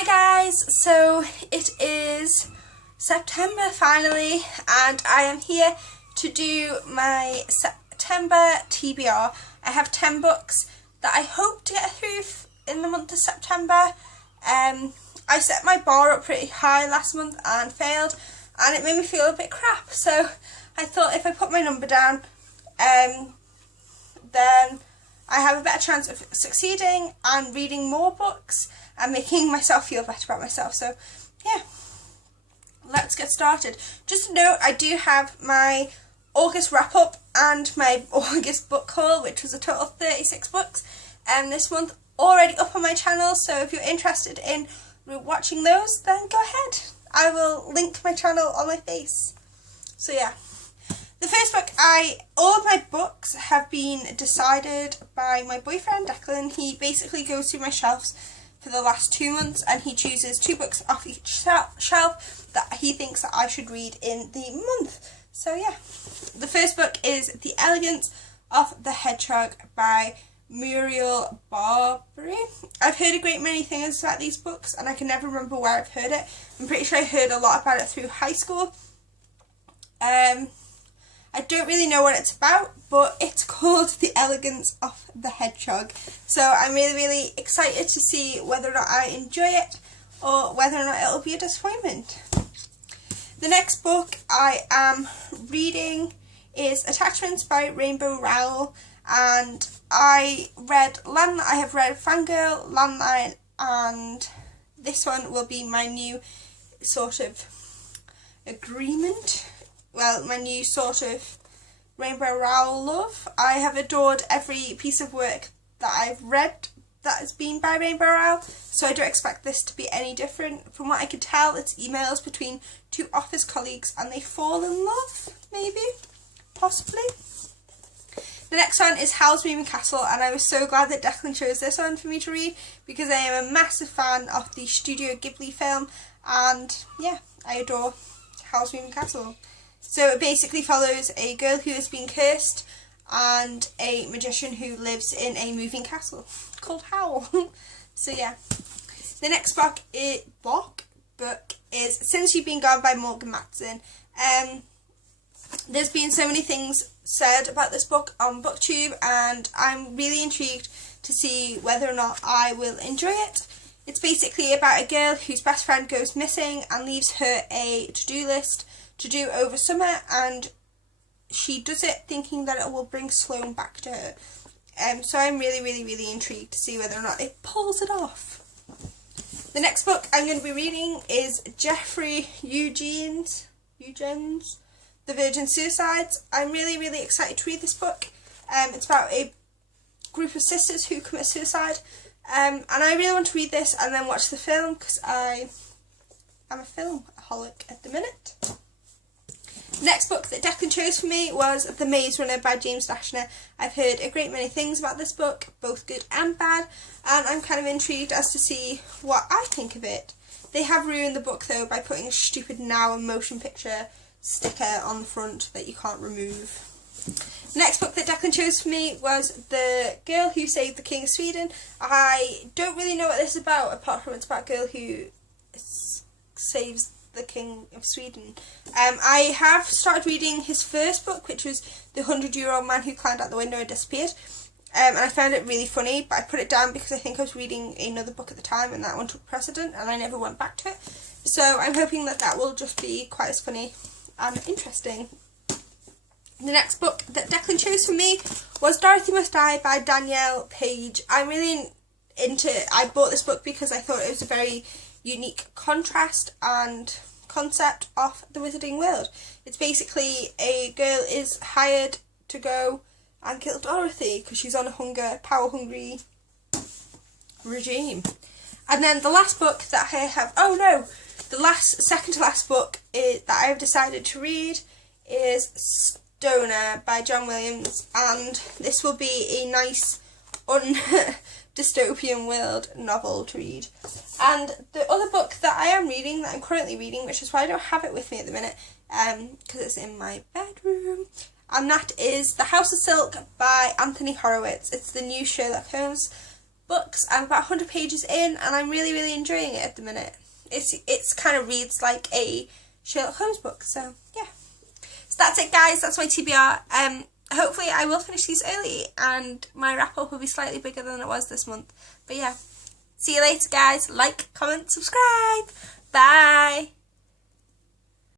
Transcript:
Hi guys, so it is September finally and I am here to do my September TBR. I have 10 books that I hope to get through in the month of September. I set my bar up pretty high last month and failed, and it made me feel a bit crap, so I thought if I put my number down then I have a better chance of succeeding and reading more books and making myself feel better about myself. So yeah, let's get started. Just a note, I do have my August wrap up and my August book haul, which was a total of 36 books this month, already up on my channel, so if you're interested in watching those, then go ahead. I will link my channel on my face. So yeah. The first book, all of my books have been decided by my boyfriend, Declan. He basically goes through my shelves for the last 2 months and he chooses 2 books off each shelf that he thinks that I should read in the month. So yeah, the first book is The Elegance of the Hedgehog by Muriel Barbary. I've heard a great many things about these books and I can never remember where I've heard it. I'm pretty sure I heard a lot about it through high school. I don't really know what it's about, but it's called The Elegance of the Hedgehog. So I'm really excited to see whether or not I enjoy it or whether or not it'll be a disappointment. The next book I am reading is Attachments by Rainbow Rowell, and I have read Fangirl, Landline, and this one will be my new sort of agreement. Well, my new sort of Rainbow Rowell love. I have adored every piece of work that I've read that has been by Rainbow Rowell, so I don't expect this to be any different. From what I can tell, it's emails between 2 office colleagues and they fall in love, maybe, possibly. The next one is Howl's Moving Castle, and I was so glad that Declan chose this one for me to read because I am a massive fan of the Studio Ghibli film, and yeah, I adore Howl's Moving Castle. So it basically follows a girl who has been cursed and a magician who lives in a moving castle called Howl. So yeah. The next book is Since You've Been Gone by Morgan Matson. There's been so many things said about this book on BookTube and I'm really intrigued to see whether or not I will enjoy it. It's basically about a girl whose best friend goes missing and leaves her a to-do list to do over summer, and she does it thinking that it will bring Sloane back to her. So I'm really intrigued to see whether or not it pulls it off. The next book I'm going to be reading is Jeffrey Eugene's The Virgin Suicides. I'm really excited to read this book. It's about a group of sisters who commit suicide, and I really want to read this and then watch the film because I am a filmaholic at the minute. The next book that Declan chose for me was The Maze Runner by James Dashner. I've heard a great many things about this book, both good and bad, and I'm kind of intrigued as to see what I think of it. They have ruined the book though by putting a stupid Now a motion picture sticker on the front that you can't remove. The next book that Declan chose for me was The Girl Who Saved the King of Sweden. I don't really know what this is about, apart from it's about a girl who saves the King of Sweden. I have started reading his first book, which was The 100-Year-Old Man Who Climbed Out the Window and Disappeared, and I found it really funny, but I put it down because I think I was reading another book at the time and that one took precedent and I never went back to it. So I'm hoping that that will just be quite as funny and interesting. The next book that Declan chose for me was Dorothy Must Die by Danielle Page. I'm really into it. I bought this book because I thought it was a very unique contrast and concept of the wizarding world. It's basically a girl is hired to go and kill Dorothy because she's on a power hungry regime. And then the last book that I have, second to last book that I have decided to read is Stoner by John Williams, and this will be a nice dystopian world novel to read. And the other book that I am reading, that I'm currently reading, which is why I don't have it with me at the minute, because it's in my bedroom, and that is The House of Silk by Anthony Horowitz. It's the new Sherlock Holmes books. I'm about 100 pages in and I'm really enjoying it at the minute. It's kind of reads like a Sherlock Holmes book, so yeah. So that's it, guys. That's my TBR. Hopefully I will finish these early and my wrap up will be slightly bigger than it was this month. But yeah, see you later, guys. Like, comment, subscribe. Bye.